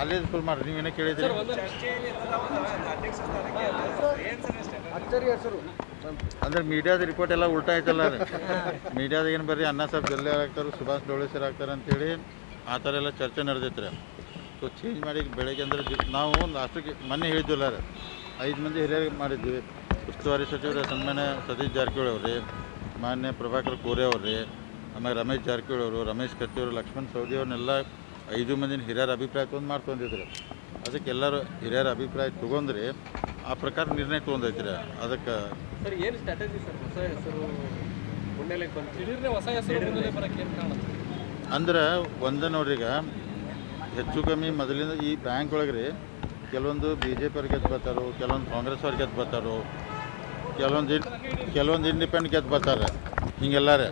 ಅಲ್ಲೇ ಫುಲ್ ಮಾಡ್ರಿ ನೀವೇನೇ ಕೇಳಿದ್ರಿ ಅಂದ್ರೆ ಮೀಡಿಯಾದ ರಿಪೋರ್ಟ್ ಎಲ್ಲ ಉಲ್ಟಾ ಐತಲ್ಲ ಮೀಡಿಯಾದ ಏನು ಬರ್ರಿ ಅಣ್ಣ ಸಾಹೇಬ್ ಜಲ್ಲೆ ಆಗ್ತಾರೆ ಸುಭಾಷ್ ಡೋಳೆ ಸರ್ ಆಗ್ತಾರೆ ಅಂತೇಳಿ ಆ ಥರ ಎಲ್ಲ ಚರ್ಚೆ ನಡೆದೈತ್ರಿ. ಸೊ ಚೇಂಜ್ ಮಾಡಿ ಬೆಳಗ್ಗೆ ಅಂದ್ರೆ ನಾವು ಲಾಸ್ಟಿಗೆ ಮೊನ್ನೆ ಹೇಳಿದ್ವಲ್ಲ ರೀ ಐದು ಮಂದಿ ಹಿರಿಯರಿಗೆ ಮಾಡಿದ್ವಿ. ಉಸ್ತುವಾರಿ ಸಚಿವರು ಸನ್ಮಾನ್ಯ ಸತೀಶ್ ಜಾರಕಿಹೊಳಿ ಅವ್ರಿ ಮಾನ್ಯ ಪ್ರಭಾಕರ್ ಕೋರೆ ಅವ್ರಿ ಆಮೇಲೆ ರಮೇಶ್ ಜಾರಕಿಹೊಳಿ ಅವರು ರಮೇಶ್ ಕತ್ತಿಯವರು ಲಕ್ಷ್ಮಣ್ ಸೌದಿ ಅವ್ರನ್ನೆಲ್ಲ ಐದು ಮಂದಿನ ಹಿರಿಯರ ಅಭಿಪ್ರಾಯ ತೊಗೊಂಡು ಮಾಡ್ಕೊಂಡಿದ್ರು. ಅದಕ್ಕೆ ಎಲ್ಲರೂ ಹಿರಿಯರ ಅಭಿಪ್ರಾಯ ತೊಗೊಂಡ್ರೆ ಆ ಪ್ರಕಾರ ನಿರ್ಣಯ ತೊಗೊಂಡೈತ್ರಿ ಅದಕ್ಕೆ ಸರ್ ಏನು ಸ್ಟ್ರಾಟಜಿ ಸರ್? ಹೊಸ ಹೆಸರು ಮುನ್ನೆಲೆ ಬಂತು. ಹೊಸ ಹೆಸರು ಮುನ್ನೆಲೆ ಬರಕ್ಕೆ ಏನು ಕಾರಣ? ಅಂದ್ರೆ ಒಂದೇ ನೋಡ್ರಿಗ ಈಗ ಹೆಚ್ಚು ಕಮ್ಮಿ ಮೊದಲಿಂದ ಈ ಬ್ಯಾಂಕ್ ಒಳಗೆ ರೀ ಕೆಲವೊಂದು ಬಿ ಜೆ ಪಿ ಅವ್ರು ಗೆದ್ದು ಬರ್ತಾರೋ ಕೆಲವೊಂದು ಕಾಂಗ್ರೆಸ್ ಅವ್ರು ಗೆದ್ದು ಬರ್ತಾರೋ ಕೆಲವೊಂದು ಇನ್ ಕೆಲವೊಂದು ಇಂಡಿಪೆಂಡೆಂಟ್ ಗೆದ್ದು ಬರ್ತಾರೆ ಹಿಂಗೆಲ್ಲಾರೆ.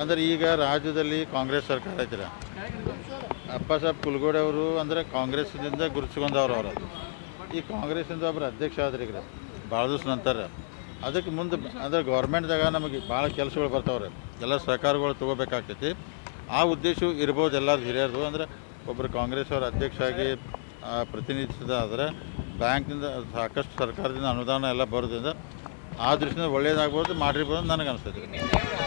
ಅಂದ್ರೆ ಈಗ ರಾಜ್ಯದಲ್ಲಿ ಕಾಂಗ್ರೆಸ್ ಸರ್ಕಾರ ಐತಿ ರೀ ಅಪ್ಪ ಸಾಹೇಬ್ ಕುಲ್ಗೋಡೆ ಅವರು ಅಂದರೆ ಕಾಂಗ್ರೆಸ್ನಿಂದ ಗುರುತಿಸ್ಕೊಂಡವ್ರು ಅವರು ಈ ಕಾಂಗ್ರೆಸ್ಸಿಂದ ಒಬ್ಬರು ಅಧ್ಯಕ್ಷ ಆದ್ರೆ ಈಗ ಭಾಳ ದಿವಸ ನಂತರ. ಅದಕ್ಕೆ ಮುಂದೆ ಅಂದರೆ ಗೌರ್ಮೆಂಟ್ದಾಗ ನಮಗೆ ಭಾಳ ಕೆಲಸಗಳು ಬರ್ತಾವ್ರೆ. ಎಲ್ಲ ಸರ್ಕಾರಗಳು ತೊಗೋಬೇಕಾಗ್ತೈತಿ. ಆ ಉದ್ದೇಶ ಇರ್ಬೋದು ಎಲ್ಲರೂ ಹಿರಿಯರು ಅಂದ್ರೆ ಒಬ್ಬರು ಕಾಂಗ್ರೆಸ್ ಅವ್ರ ಅಧ್ಯಕ್ಷ ಆಗಿ ಪ್ರತಿನಿಧಿಸಿದ ಆದರೆ ಬ್ಯಾಂಕ್ನಿಂದ ಸಾಕಷ್ಟು ಸರ್ಕಾರದಿಂದ ಅನುದಾನ ಎಲ್ಲ ಬರೋದ್ರಿಂದ ಆ ದೃಷ್ಟಿಯಿಂದ ಒಳ್ಳೇದಾಗ್ಬೋದು ಮಾಡಿರ್ಬೋದು ನನಗೆ ಅನಿಸ್ತೈತಿ.